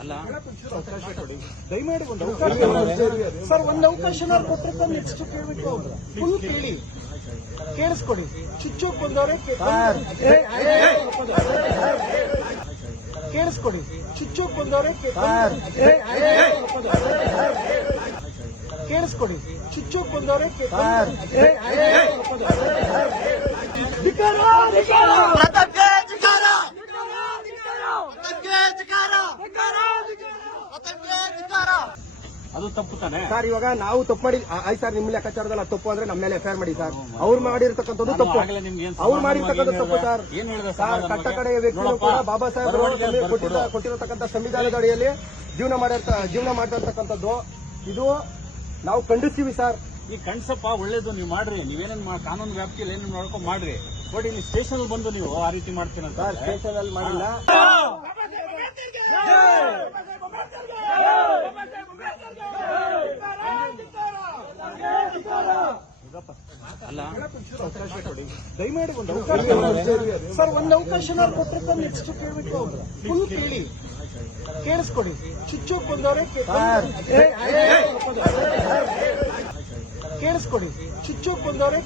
ಅಲ್ಲ ಅವಕಾಶ ಕೊಡಿ ದಯಮಾಡಿ ಒಂದು ಅವಕಾಶ ಸರ್. ಒಂದು ಅವಕಾಶ ಕೊಟ್ಟಿರ್ತ ನೆಕ್ಸ್ಟ್ ಕೇಳಬೇಕು. ಫುಲ್ ಕೇಳಿ ಕೇಳಿಸ್ಕೊಡಿ. ಚುಚ್ಚೋಕ್ ಬಂದವ್ರೆ ಕೇಳಿಸ್ಕೊಡಿ. ಚುಚ್ಚೋಕ್ ಬಂದವ್ರೆ ಕೇಳಿಸ್ಕೊಡಿ. ಚುಚ್ಚೋಕ್ ಬಂದವ್ರೆ ಅದು ತಪ್ಪು ತಾನೆ ಸರ್. ಇವಾಗ ನಾವು ತಪ್ಪು ಮಾಡಿ ಆಯ್ತು ಸರ್, ನಿಮ್ಮ ಲೆಕ್ಕಾಚಾರದಲ್ಲಿ ತಪ್ಪು ಅಂದ್ರೆ ನಮ್ಮ ಮೇಲೆ ಎಫ್ಐಆರ್ ಮಾಡಿ ಸರ್. ಅವ್ರು ಮಾಡಿರ್ತಕ್ಕಂಥದ್ದು ತಪ್ಪು, ಅವ್ರು ಮಾಡಿರ್ತಕ್ಕಂಥದ್ದು ತಪ್ಪು ಸರ್. ಸರ್, ಕಟ್ಟ ಕಡೆಯ ವ್ಯಕ್ತಿಗಳು ಕೂಡ ಬಾಬಾ ಸಾಹೇಬ್ ಕೊಟ್ಟಿರತಕ್ಕಂಥ ಸಂವಿಧಾನದ ಅಡಿಯಲ್ಲಿ ಜೀವನ ಮಾಡಿರ್ತಕ್ಕಂಥದ್ದು ಇದು ನಾವು ಖಂಡಿಸ್ತೀವಿ ಸರ್. ಈ ಕಣ್ಸಪ್ಪ ಒಳ್ಳೇದು ನೀವು ಮಾಡ್ರಿ. ನೀವೇನೇನ್ ಕಾನೂನು ವ್ಯಾಪ್ತಿಯಲ್ಲಿ ಏನೇನು ನೋಡ್ಕೊಂಡು ಮಾಡ್ರಿ. ಬಟ್ ಇಲ್ಲಿ ಸ್ಟೇಷನ್ ಬಂದು ನೀವು ಆ ರೀತಿ ಮಾಡ್ತೀರ ಸರ್. ಸ್ಟೇಷನ್ ಅಲ್ಲಿ ಮಾಡಿಲ್ಲ. ಅಲ್ಲ ಅವಕಾಶ ಕೊಡಿ ದಯಮಾಡಿ ಒಂದು ಅವಕಾಶ ಸರ್. ಒಂದು ಅವಕಾಶ ಕೊಟ್ಟಿರ್ತ ನೆಕ್ಸ್ಟ್ ಕೇಳಬೇಕು. ಫುಲ್ ಕೇಳಿ ಕೇಳಿಸ್ಕೊಡಿ. ಚುಚ್ಚೋಕ್ ಬಂದವ್ರೆ ಕೇಳಿಸ್ಕೊಡಿ. ಚುಚ್ಚೋಕ್ ಬಂದವ್ರೆ